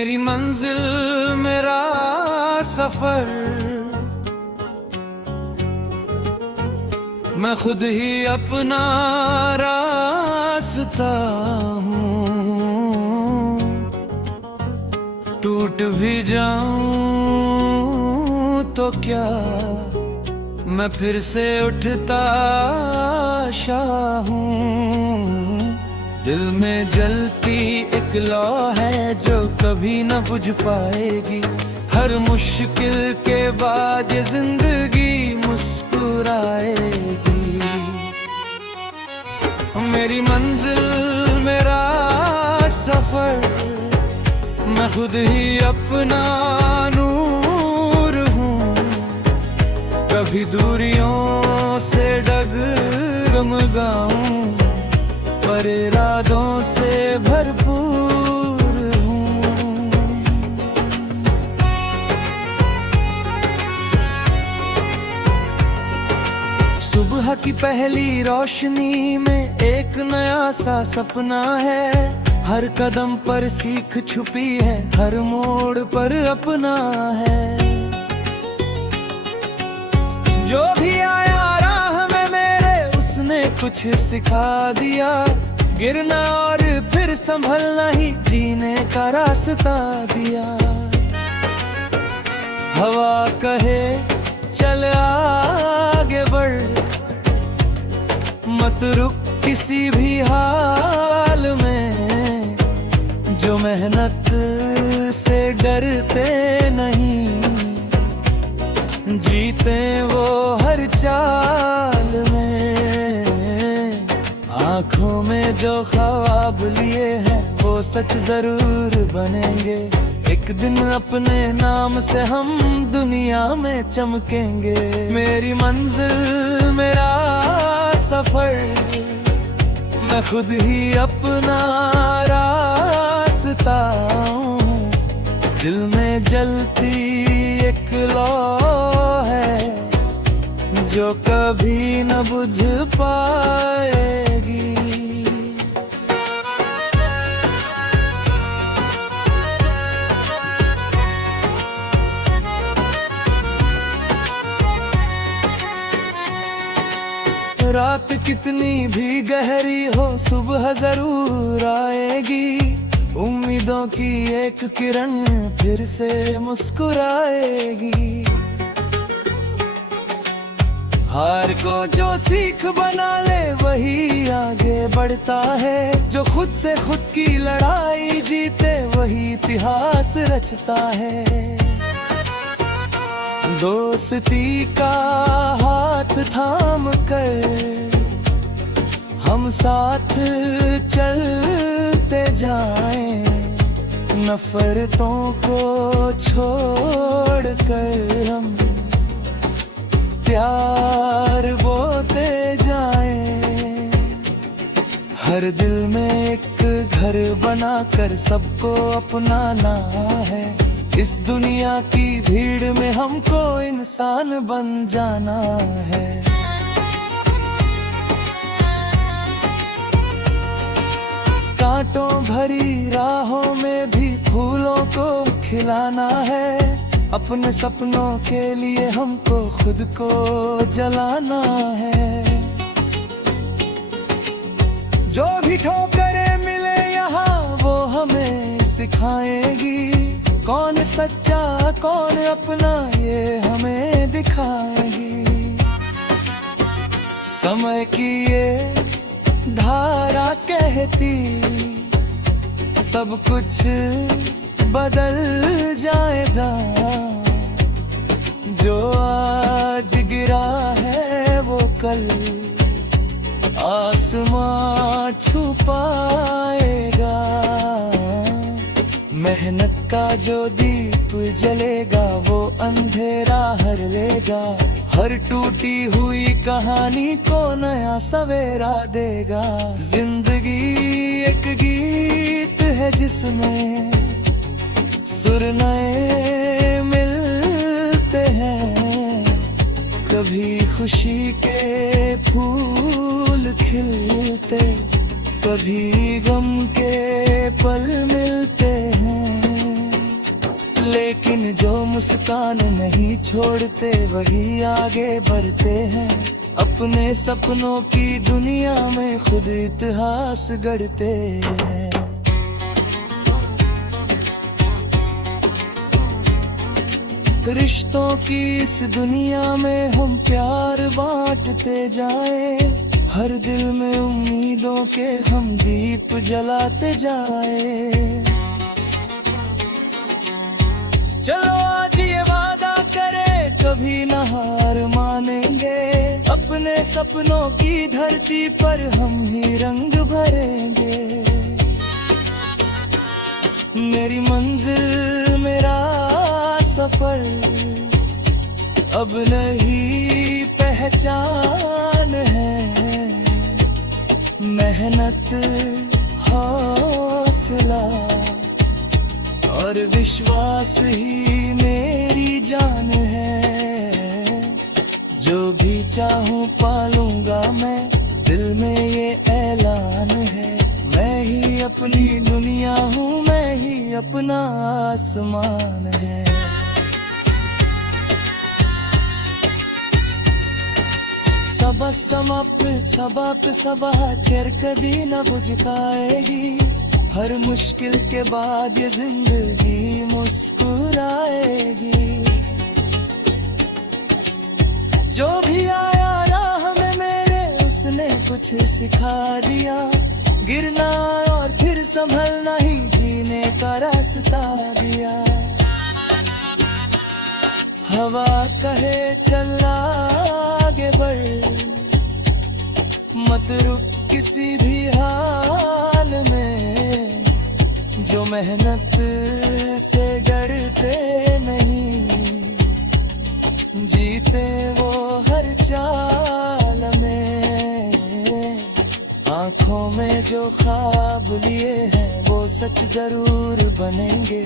मेरी मंजिल मेरा सफर, मैं खुद ही अपना रास्ता हूँ। टूट भी जाऊं तो क्या, मैं फिर से उठता शाह हूँ। दिल में जलती एक लौ है जो कभी न बुझ पाएगी। हर मुश्किल के बाद ये जिंदगी मुस्कुराएगी। मेरी मंजिल मेरा सफर, मैं खुद ही अपना नूर हूँ। कभी दूरियों से डगमगाऊं, पर इरादों से भरपूर हूँ। सुबह की पहली रोशनी में एक नया सा सपना है। हर कदम पर सीख छुपी है, हर मोड़ पर अपना है। जो भी आया राह में मेरे, उसने कुछ सिखा दिया। गिरना और फिर संभलना ही जीने का रास्ता दिया। हवा कहे चल आगे बढ़, मत रुक किसी भी हाल में। जो मेहनत से डरते नहीं, जीते वो हर चाल में। आँखों में जो ख्वाब लिए हैं वो सच जरूर बनेंगे। एक दिन अपने नाम से हम दुनिया में चमकेंगे। मेरी मंजिल मेरा सफर, मैं खुद ही अपना रास्ता हूँ। दिल में जलती एक लौ है जो कभी न बुझ पाएगी। रात कितनी भी गहरी हो, सुबह जरूर आएगी। उम्मीदों की एक किरण फिर से मुस्कुराएगी। हार को जो सीख बना ले वही आगे बढ़ता है। जो खुद से खुद की लड़ाई जीते वही इतिहास रचता है। दोस्ती का हाथ थाम कर हम साथ चलते जाएं। नफरतों को छोड़ कर हम प्यार बोते जाएं। हर दिल में एक घर बनाकर सबको अपनाना है। इस दुनिया की भीड़ में हमको इंसान बन जाना है। कांटों भरी राहों में भी फूलों को खिलाना है। अपने सपनों के लिए हमको खुद को जलाना है। जो भी ठोकरें मिले यहाँ वो हमें सिखाएगी। कौन सच्चा कौन अपना ये हमें दिखाएगी। समय की ये धारा कहती सब कुछ बदल जाएगा। जो आज गिरा है वो कल आसमां छू पाएगा। मेहनत का जो दीप जलेगा वो अंधेरा हर लेगा। हर टूटी हुई कहानी को नया सवेरा देगा। जिंदगी एक गीत है जिसमें सुर नए मिलते हैं। कभी खुशी के फूल खिलते, कभी गम के पल मिलते हैं। मुस्कान नहीं छोड़ते, वही आगे बढ़ते हैं। अपने सपनों की दुनिया में खुद इतिहास गढ़ते हैं। रिश्तों की इस दुनिया में हम प्यार बांटते जाए, हर दिल में उम्मीदों के हम दीप जलाते जाए। चलो आज ये वादा करें, कभी न हार मानेंगे, अपने सपनों की धरती पर हम ही रंग भरेंगे। मेरी मंजिल मेरा सफर अब नहीं पहचान है, मेहनत हौसला और विश्वास ही मेरी जान है। जो भी चाहूं पालूंगा मैं, दिल में ये ऐलान है। मैं ही अपनी दुनिया हूँ, मैं ही अपना आसमान है। सबा चेर कदी न बुझकाएगी, हर मुश्किल के बाद ये जिंदगी मुस्कुराएगी। जो भी आया राह में मेरे, उसने कुछ सिखा दिया, गिरना और फिर संभलना ही जीने का रास्ता दिया। हवा कहे चल आगे बढ़, मत रुक किसी भी हाल में। जो मेहनत से डरते नहीं, जीते वो हर चाल में। आँखों में जो ख्वाब लिए हैं, वो सच जरूर बनेंगे।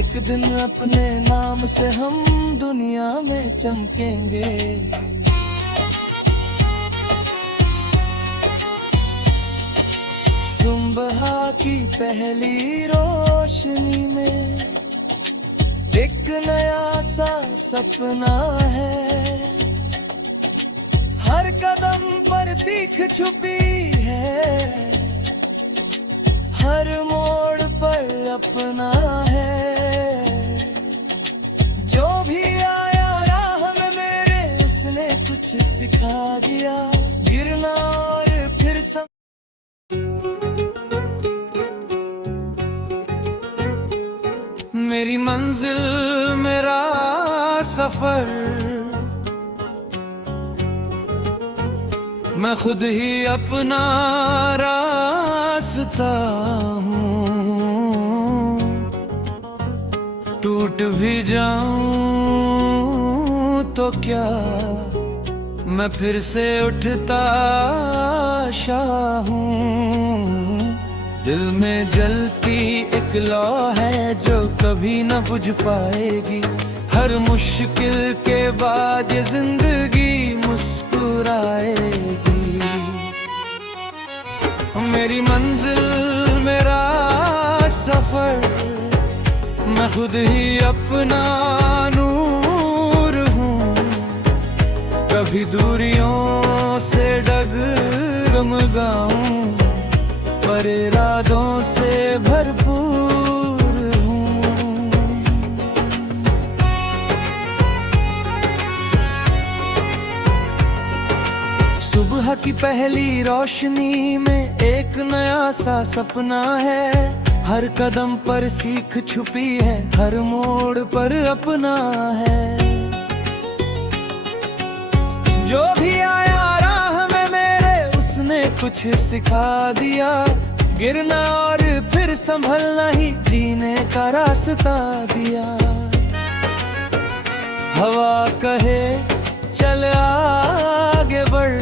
एक दिन अपने नाम से हम दुनिया में चमकेंगे। सुबह की पहली रोशनी में एक नया सा सपना है। हर कदम पर सीख छुपी है, हर मोड़ पर अपना है। जो भी आया राह में मेरे, उसने कुछ सिखा दिया, गिरना और फिर मेरी मंजिल मेरा सफर, मैं खुद ही अपना रास्ता हूँ। टूट भी जाऊं तो क्या, मैं फिर से उठता शाह हूँ। दिल में जलती एक लौ है जो कभी न बुझ पाएगी, हर मुश्किल के बाद ये जिंदगी मुस्कुराएगी। मेरी मंजिल मेरा सफर, मैं खुद ही अपना नूर हूँ। कभी दूरियों से डगमगाऊं, पर इरादों से भरपूर हूँ। सुबह की पहली रोशनी में एक नया सा सपना है। हर कदम पर सीख छुपी है, हर मोड़ पर अपना है। जो भी आया राह में मेरे, उसने कुछ सिखा दिया, गिरना और फिर संभलना ही जीने का रास्ता दिया। हवा कहे चल आगे बढ़,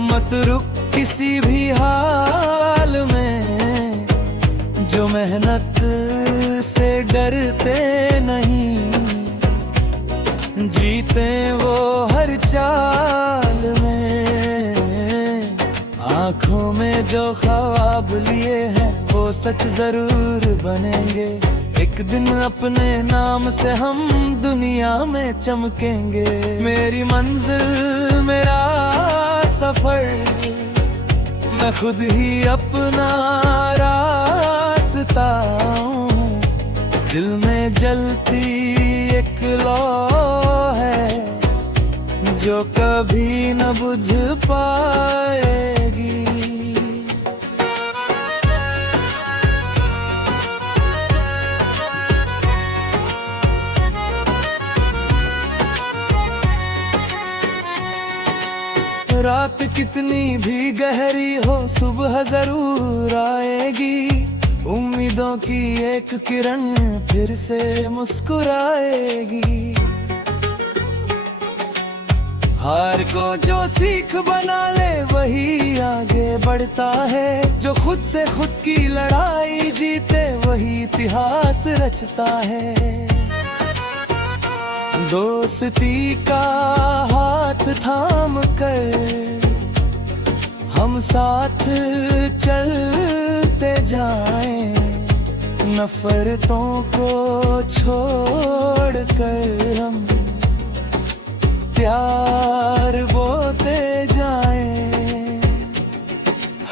मत रुक किसी भी हाल में। जो मेहनत से डरते नहीं, जीते वो हर चाल में। आँखों में जो ख्वाब लिए हैं, वो सच जरूर बनेंगे। एक दिन अपने नाम से हम दुनिया में चमकेंगे। मेरी मंजिल मेरा सफर, मैं खुद ही अपना रास्ता हूँ। दिल में जलती एक लौ है जो कभी न बुझ पाएगी। रात कितनी भी गहरी हो सुबह जरूर आएगी। उम्मीदों की एक किरण फिर से मुस्कुराएगी। हार को जो सीख बना ले वही आगे बढ़ता है। जो खुद से खुद की लड़ाई जीते वही इतिहास रचता है। दोस्ती का हाथ थाम कर हम साथ चलते जाएं। नफरतों को छोड़ कर हम प्यार बोते जाएं।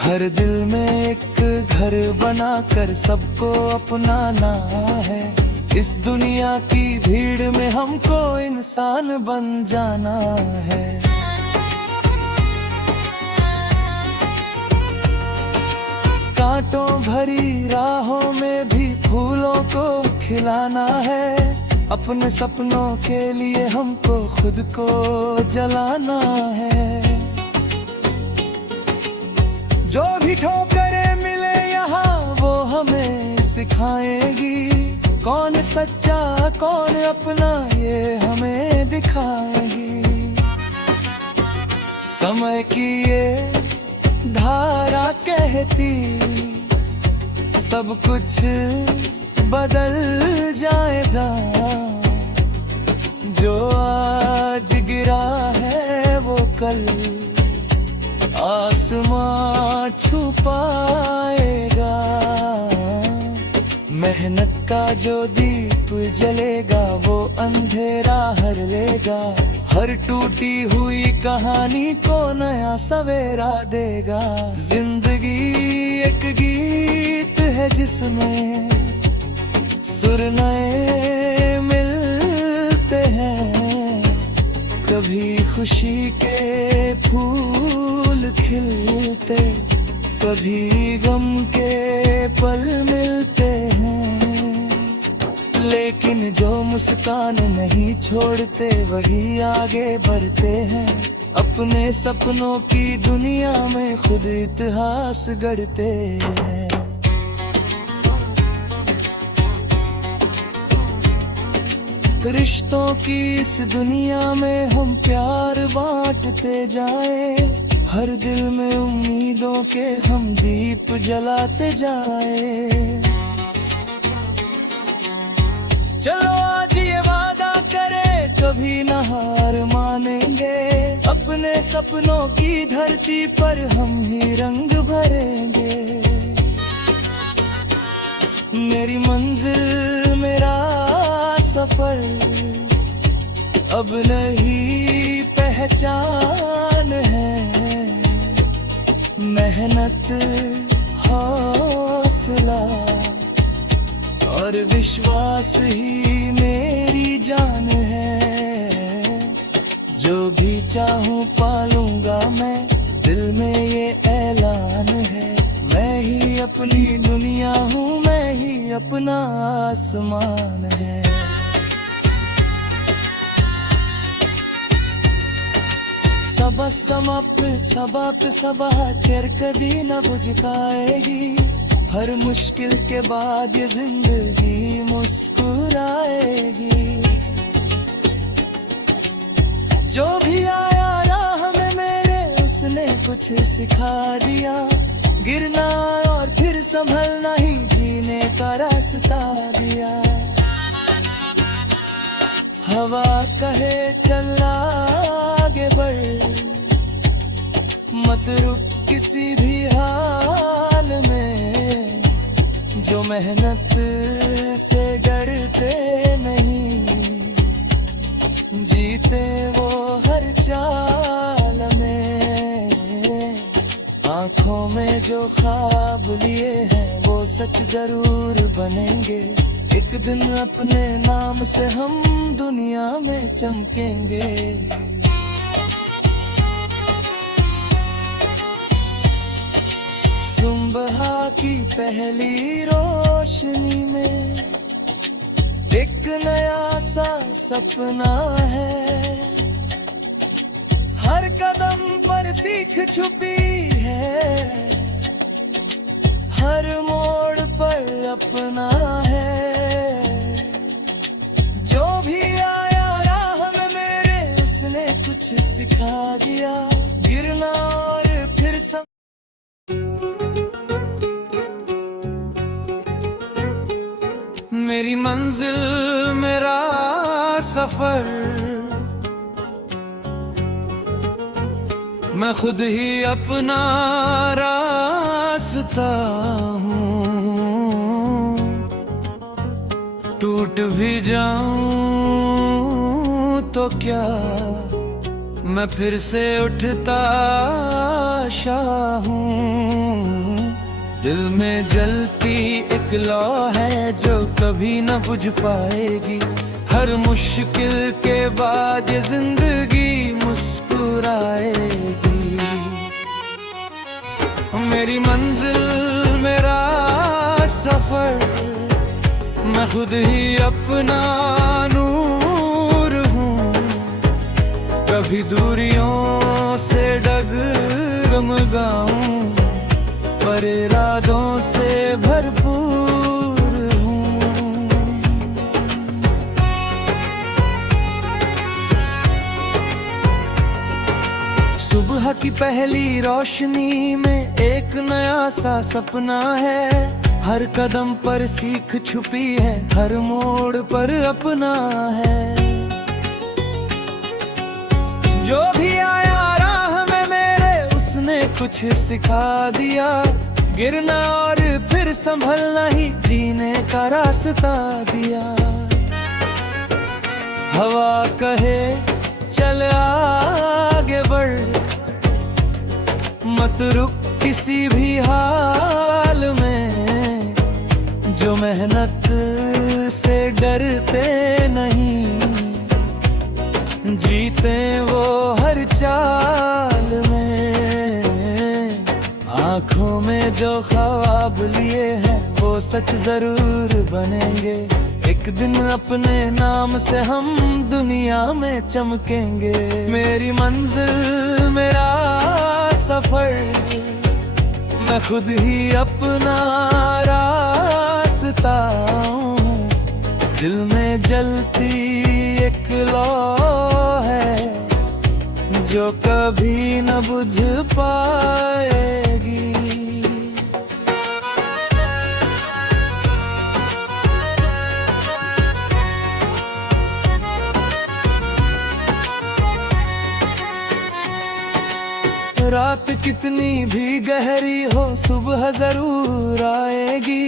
हर दिल में एक घर बनाकर सबको अपनाना है। इस दुनिया की भीड़ में हमको इंसान बन जाना है। कांटों भरी राहों में भी फूलों को खिलाना है। अपने सपनों के लिए हमको खुद को जलाना है। जो भी ठोकरें मिले यहाँ वो हमें सिखाएगी। कौन सच्चा कौन अपना ये हमें दिखाएगी। समय की ये धारा कहती सब कुछ बदल जाएगा। जो आज गिरा है वो कल आसमां छू पाएगा। मेहनत का जो दीप जलेगा वो अंधेरा हर लेगा। हर टूटी हुई कहानी को नया सवेरा देगा। जिंदगी एक गीत है जिसमें सुर नए मिलते हैं। कभी खुशी के फूल खिलते, कभी गम के पल मिलते हैं। लेकिन जो मुस्कान नहीं छोड़ते वही आगे बढ़ते हैं। अपने सपनों की दुनिया में खुद इतिहास गढ़ते हैं। रिश्तों की इस दुनिया में हम प्यार बांटते जाए। हर दिल में उम्मीदों के हम दीप जलाते जाए। चलो आज ये वादा करें कभी न हार मानेंगे। अपने सपनों की धरती पर हम ही रंग भरेंगे। मेरी मंजिल मेरा सफर अब नहीं पहचान है। मेहनत हौसला और विश्वास ही मेरी जान है। जो भी चाहूं पालूंगा मैं, दिल में ये ऐलान है। मैं ही अपनी दुनिया हूँ, मैं ही अपना आसमान है। सबा चेर कदी न बुझकाएगी। हर मुश्किल के बाद ये जिंदगी मुस्कुराएगी। जो भी आया राह में मेरे उसने कुछ सिखा दिया। गिरना और फिर संभलना ही जीने का रास्ता दिया। हवा कहे चल आगे बढ़, मत रुक किसी भी हाल में। जो मेहनत से डरते नहीं, जीते वो हर चाल में। आंखों में जो ख्वाब लिए हैं वो सच जरूर बनेंगे। एक दिन अपने नाम से हम दुनिया में चमकेंगे। सुबह की पहली रोशनी में एक नया सा सपना है। हर कदम पर सीख छुपी है, हर मोड़ पर अपना है। जो भी आया राह में मेरे उसने कुछ सिखा दिया। गिरना और फिर मेरी मंजिल मेरा सफर, मैं खुद ही अपना रास्ता हूँ। टूट भी जाऊं तो क्या, मैं फिर से उठता शाह हूँ। दिल में जलती एक लौ है जो कभी न बुझ पाएगी। हर मुश्किल के बाद ये जिंदगी मुस्कुराएगी। मेरी मंजिल मेरा सफर, मैं खुद ही अपना नूर हूँ। कभी दूरियों से डगमगाऊं पर इरादों से भरपूर हूँ। सुबह की पहली रोशनी में एक नया सा सपना है। हर कदम पर सीख छुपी है, हर मोड़ पर अपना है। जो भी आया राह में मेरे उसने कुछ सिखा दिया। गिरना और फिर संभलना ही जीने का रास्ता दिया। हवा कहे चल आगे बढ़, मत रुक किसी भी हाल में। जो मेहनत से डरते नहीं, जीते वो हर चाल में। आंखों में जो ख्वाब लिए हैं वो सच जरूर बनेंगे। एक दिन अपने नाम से हम दुनिया में चमकेंगे। मेरी मंजिल मेरा सफर, मैं खुद ही अपना रास्ता हूँ। दिल में जलती एक लौ है जो कभी न बुझ पाएगी। रात कितनी भी गहरी हो सुबह जरूर आएगी।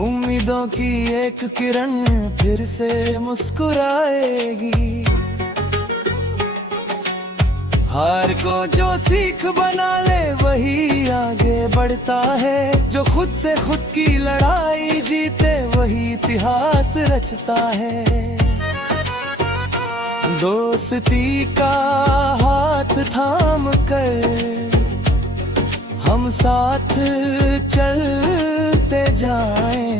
उम्मीदों की एक किरण फिर से मुस्कुराएगी। हार को जो सीख बना ले वही आगे बढ़ता है। जो खुद से खुद की लड़ाई जीते वही इतिहास रचता है। दोस्ती का हाथ थाम कर हम साथ चलते जाएं।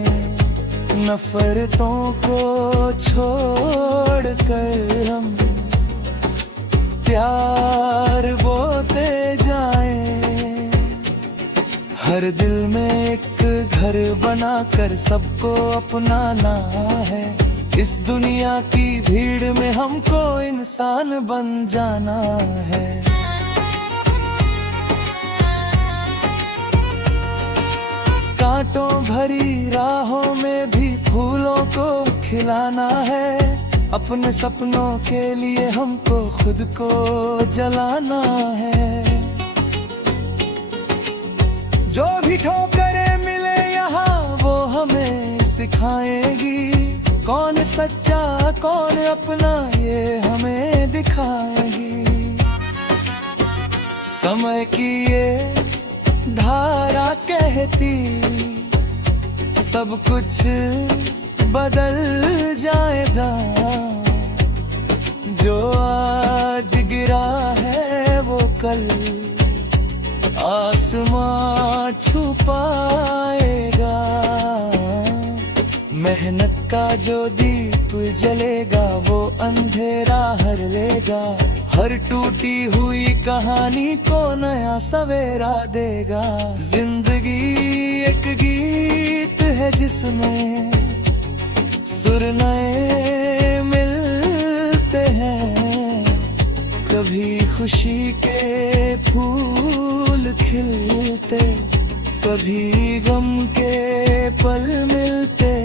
नफरतों को छोड़ कर हम प्यार बोते जाएं। हर दिल में एक घर बनाकर सबको अपनाना है। इस दुनिया की भीड़ में हमको इंसान बन जाना है। कांटों भरी राहों में भी फूलों को खिलाना है। अपने सपनों के लिए हमको खुद को जलाना है। जो भी ठोकरें मिले यहाँ वो हम सिखाएगी, कौन सच्चा कौन अपना ये हमें दिखाएगी। समय की ये धारा कहती सब कुछ बदल जाएगा, जो आज गिरा है वो कल आसमां छू पाएगा। मेहनत का जो दीप जलेगा वो अंधेरा हर लेगा, हर टूटी हुई कहानी को नया सवेरा देगा। जिंदगी एक गीत है जिसमें सुर नए मिलते हैं, कभी खुशी के फूल खिलते, कभी गम के पल मिलते हैं।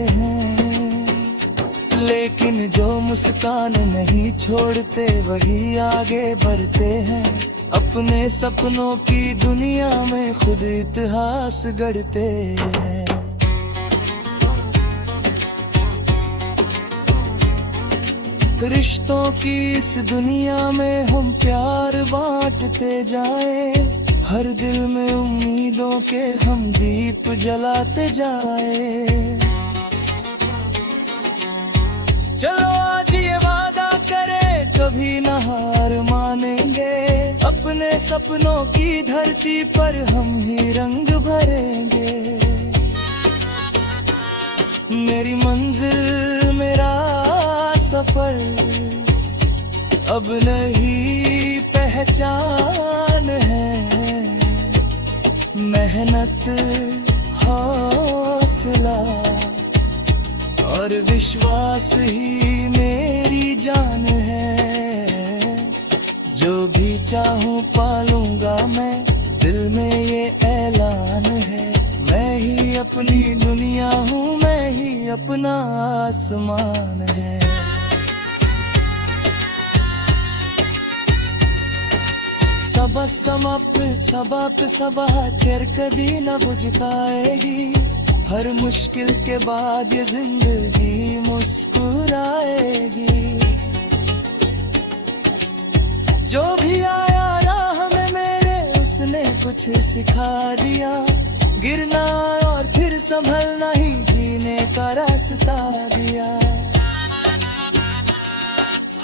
लेकिन जो मुस्कान नहीं छोड़ते वही आगे बढ़ते हैं, अपने सपनों की दुनिया में खुद इतिहास गढ़ते हैं। रिश्तों की इस दुनिया में हम प्यार बांटते जाए, हर दिल में उम्मीदों के हम दीप जलाते जाए। चलो आज ये वादा करें कभी न हार मानेंगे, अपने सपनों की धरती पर हम ही रंग भरेंगे। मेरी मंजिल मेरा सफर अब नहीं पहचान है, मेहनत हौसला और विश्वास ही मेरी जान है। जो भी चाहूं पालूंगा मैं, दिल में ये ऐलान है। मैं ही अपनी दुनिया हूँ, मैं ही अपना आसमान है। सबा चेर कभी न बुझकाएगी, हर मुश्किल के बाद ये जिंदगी मुस्कुराएगी। जो भी आया राह में मेरे उसने कुछ सिखा दिया, गिरना और फिर संभलना ही जीने का रास्ता दिया।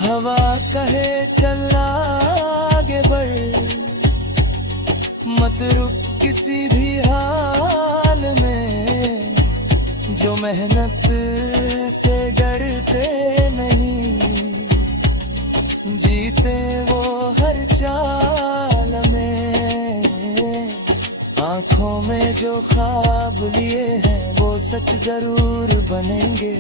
हवा कहे चल आगे बढ़, मत रुक किसी भी हाल में। जो मेहनत से डरते नहीं, जीते वो हर चाल में। आँखों में जो ख्वाब लिए हैं वो सच जरूर बनेंगे,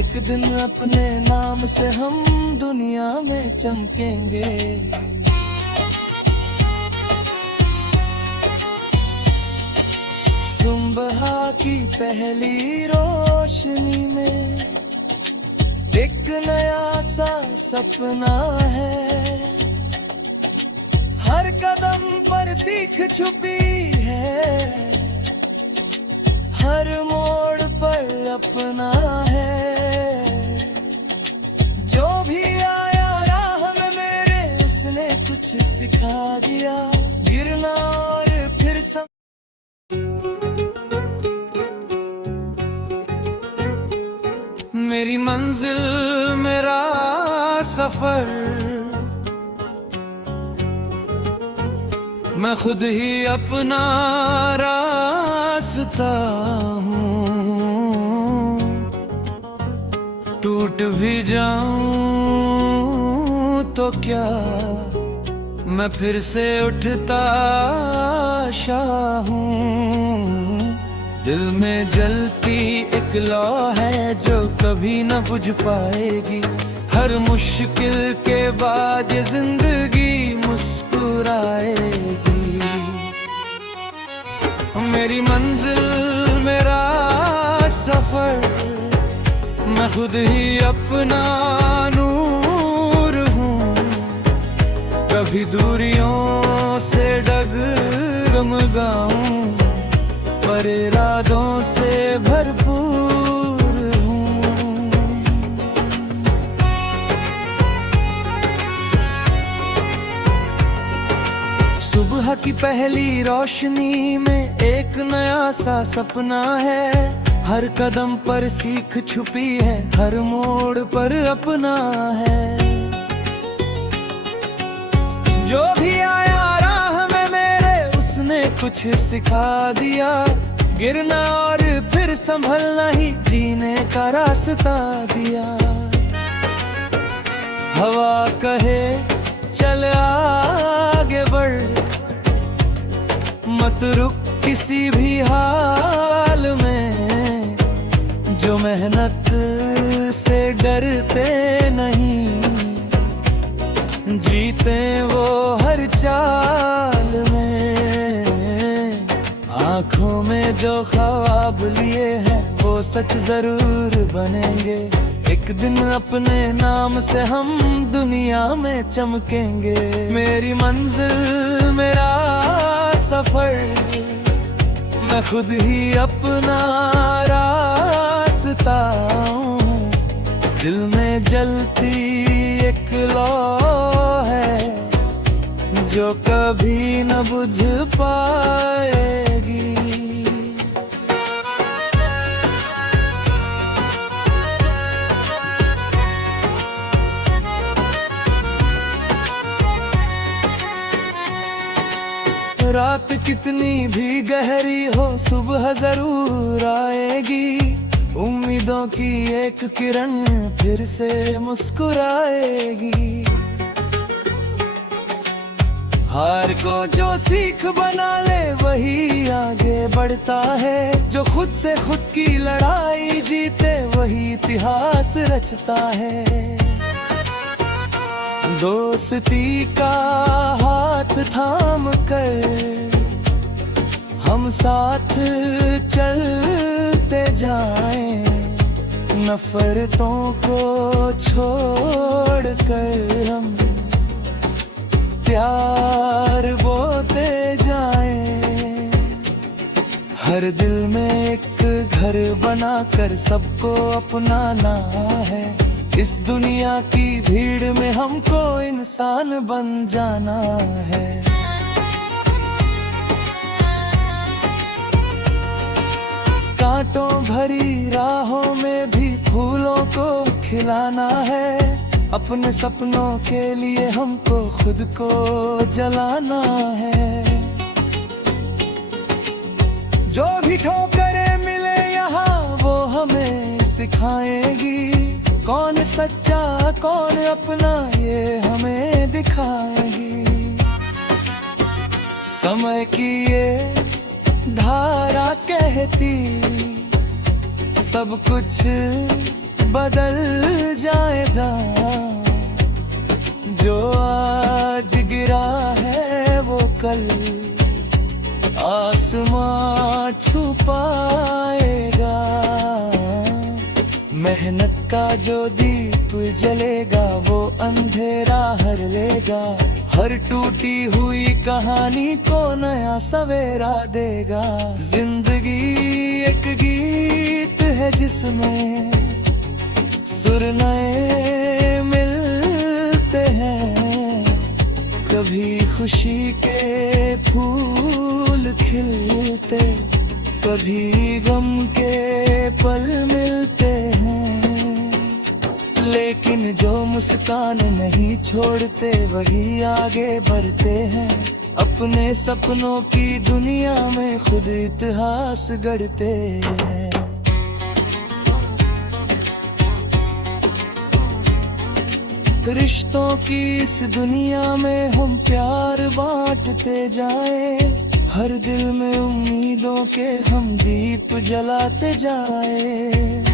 एक दिन अपने नाम से हम दुनिया में चमकेंगे। सुबह की पहली रोशनी में एक नया सा सपना है, हर कदम पर सीख छुपी है, हर मोड़ पर अपना है। जो भी आया राह में मेरे उसने कुछ सिखा दिया, गिरना और फिर मेरी मंजिल मेरा सफर, मैं खुद ही अपना रास्ता हूँ। टूट भी जाऊं तो क्या, मैं फिर से उठता आशा हूँ। दिल में जलती एक लौ है जो कभी न बुझ पाएगी, हर मुश्किल के बाद ये जिंदगी मुस्कुराएगी। मेरी मंजिल मेरा सफर, मैं खुद ही अपना नूर हूँ। कभी दूरियों से डगमगाऊं, पर इरादों से भरपूर सुबह की पहली रोशनी में एक नया सा सपना है। हर कदम पर सीख छुपी है, हर मोड़ पर अपना है। जो भी आया राह में मेरे, उसने कुछ सिखा दिया। गिरना और फिर संभलना ही जीने का रास्ता दिया। हवा कहे चल आगे बढ़, मत रुक किसी भी हाल में। जो मेहनत से डरते नहीं, जीते वो हर चाल में। आँखों में जो ख्वाब लिए हैं वो सच जरूर बनेंगे। एक दिन अपने नाम से हम दुनिया में चमकेंगे। मेरी मंजिल मेरा सफर, मैं खुद ही अपना रास्ता हूँ। दिल में जलती एक लौ है जो कभी न बुझ पाएगी। रात कितनी भी गहरी हो, सुबह जरूर आएगी। उम्मीदों की एक किरण फिर से मुस्कुराएगी। हार को जो सीख बना ले वही आगे बढ़ता है। जो खुद से खुद की लड़ाई जीते वही इतिहास रचता है। दोस्ती का हाथ थाम कर हम साथ चलते जाएं। नफरतों को छोड़ कर हम प्यार बोते जाएं। हर दिल में एक घर बनाकर सबको अपनाना है। इस दुनिया की भीड़ में हमको इंसान बन जाना है। कांटों भरी राहों में भी फूलों को खिलाना है। अपने सपनों के लिए हमको खुद को जलाना है। जो भी ठोकरें मिले यहाँ वो हमें सिखाएगी। कौन सच्चा कौन अपना ये हमें दिखाएगी। समय की ये धारा कहती सब कुछ बदल जाएगा। जो आज गिरा है वो कल आसमां छू पाएगा। मेहनत का जो दीप जलेगा वो अंधेरा हर लेगा। हर टूटी हुई कहानी को नया सवेरा देगा। जिंदगी एक गीत है जिसमें सुर नए मिलते हैं। कभी खुशी के फूल खिलते, कभी गम के पल मिलते हैं। लेकिन जो मुस्कान नहीं छोड़ते वही आगे बढ़ते हैं। अपने सपनों की दुनिया में खुद इतिहास गढ़ते हैं। रिश्तों की इस दुनिया में हम प्यार बांटते जाए। हर दिल में उम्मीदों के हम दीप जलाते जाए।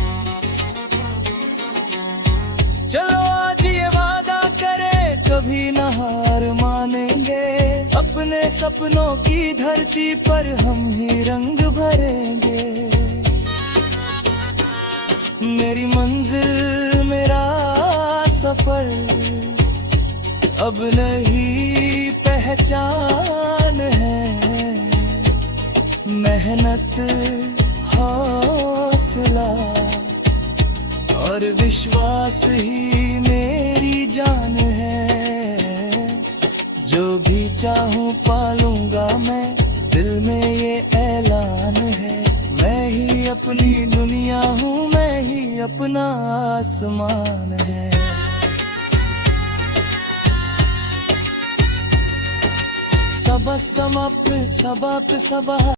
चलो आज ये वादा करें कभी न हार मानेंगे। अपने सपनों की धरती पर हम ही रंग भरेंगे। मेरी मंजिल मेरा सफर अब नहीं पहचान है। मेहनत हौसला और विश्वास ही मेरी जान है। जो भी चाहूं पालूंगा में ये ऐलान है, मैं ही अपनी दुनिया हूँ, मैं ही अपना आसमान है। सबा समाप्त सबा पे सबा